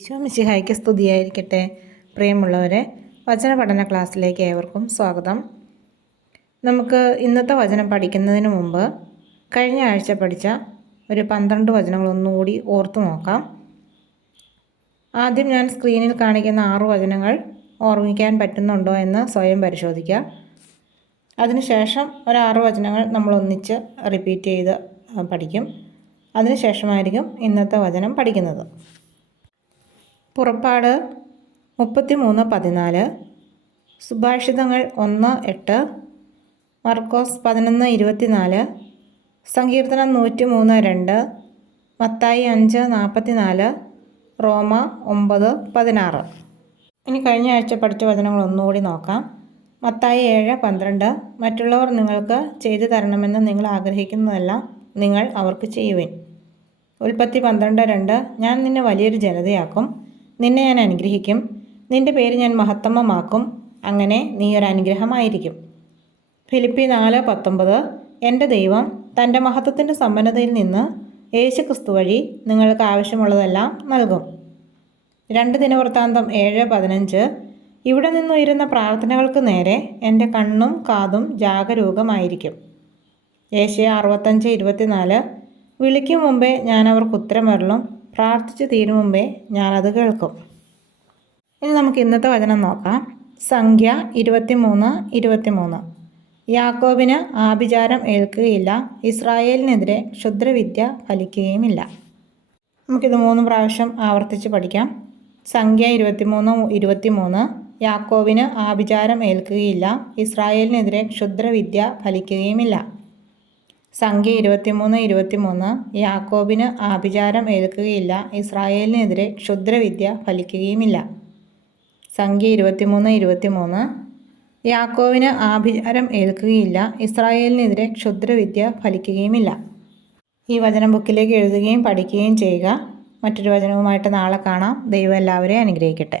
ഈശോ മിശിഹായ്ക്ക് സ്തുതിയായിരിക്കട്ടെ. പ്രിയമുള്ളവരെ, വചന പഠന ക്ലാസ്സിലേക്ക് ഏവർക്കും സ്വാഗതം. നമുക്ക് ഇന്നത്തെ വചനം പഠിക്കുന്നതിന് മുമ്പ് കഴിഞ്ഞ ആഴ്ച പഠിച്ച ഒരു 12 വചനങ്ങൾ ഒന്നുകൂടി ഓർത്തു നോക്കാം. ആദ്യം ഞാൻ സ്ക്രീനിൽ കാണിക്കുന്ന 6 വചനങ്ങൾ ഓർമ്മിക്കാൻ പറ്റുന്നുണ്ടോ എന്ന് സ്വയം പരിശോധിക്കുക. അതിനുശേഷം ഒരു 6 വചനങ്ങൾ നമ്മൾ ഒന്നിച്ച് റിപ്പീറ്റ് ചെയ്ത് പഠിക്കും. അതിനുശേഷമായിരിക്കും ഇന്നത്തെ വചനം പഠിക്കുന്നത്. പുറപ്പാട് 33:14, സുഭാഷിതങ്ങൾ 1:8, മർക്കോസ് 11:24, സങ്കീർത്തനം 103:2, മത്തായി 5:44, റോമ 9:16. ഇനി കഴിഞ്ഞ ആഴ്ച പഠിച്ച വചനങ്ങൾ ഒന്നുകൂടി നോക്കാം. മത്തായി 7:12, മറ്റുള്ളവർ നിങ്ങൾക്ക് ചെയ്തു തരണമെന്ന് നിങ്ങൾ ആഗ്രഹിക്കുന്നതെല്ലാം നിങ്ങൾ അവർക്ക് ചെയ്യുവിൻ. ഉൽപ്പത്തി 12:2, ഞാൻ നിന്നെ വലിയൊരു ജനതയാക്കും, നിന്നെ ഞാൻ അനുഗ്രഹിക്കും, നിന്റെ പേര് ഞാൻ മഹത്തമമാക്കും, അങ്ങനെ നീ ഒരു അനുഗ്രഹമായിരിക്കും. ഫിലിപ്പി 4:19, എൻ്റെ ദൈവം തൻ്റെ മഹത്വത്തിൻ്റെ സമ്പന്നതയിൽ നിന്ന് യേശുക്രിസ്തു വഴി നിങ്ങൾക്ക് ആവശ്യമുള്ളതെല്ലാം നൽകും. 2 ദിനവൃത്താന്തം 7:15, ഇവിടെ നിന്നുയരുന്ന പ്രാർത്ഥനകൾക്ക് നേരെ എൻ്റെ കണ്ണും കാതും ജാഗരൂകമായിരിക്കും. യേശയ്യാ 65:24, വിളിക്കും മുമ്പേ ഞാൻ അവർക്ക് ഉത്തരമരുളും, പ്രാർത്ഥിച്ചു തീരും മുമ്പേ ഞാനത് കേൾക്കും. ഇനി നമുക്ക് ഇന്നത്തെ വചനം നോക്കാം. സംഖ്യ 23:23, യാക്കോബിന് ആഭിചാരം ഏൽക്കുകയില്ല, ഇസ്രായേലിനെതിരെ ക്ഷുദ്രവിദ്യ ഫലിക്കുകയുമില്ല. നമുക്കിത് 3 പ്രാവശ്യം ആവർത്തിച്ച് പഠിക്കാം. സംഖ്യ 23:23, യാക്കോബിന് ആഭിചാരം ഏൽക്കുകയില്ല, ഇസ്രായേലിനെതിരെ ക്ഷുദ്രവിദ്യ ഫലിക്കുകയുമില്ല. സംഖ്യ 23:23, യാക്കോബിന് ആഭിചാരം ഏൽക്കുകയില്ല, ഇസ്രായേലിനെതിരെ ക്ഷുദ്രവിദ്യ ഫലിക്കുകയുമില്ല. സംഖ്യ 23:23, യാക്കോബിന് ആഭിചാരം ഏൽക്കുകയില്ല, ഇസ്രായേലിനെതിരെ ക്ഷുദ്രവിദ്യ ഫലിക്കുകയുമില്ല. ഈ വചനം ബുക്കിലേക്ക് എഴുതുകയും പഠിക്കുകയും ചെയ്യുക. മറ്റൊരു വചനവുമായിട്ട് നാളെ കാണാം. ദൈവം എല്ലാവരെയും അനുഗ്രഹിക്കട്ടെ.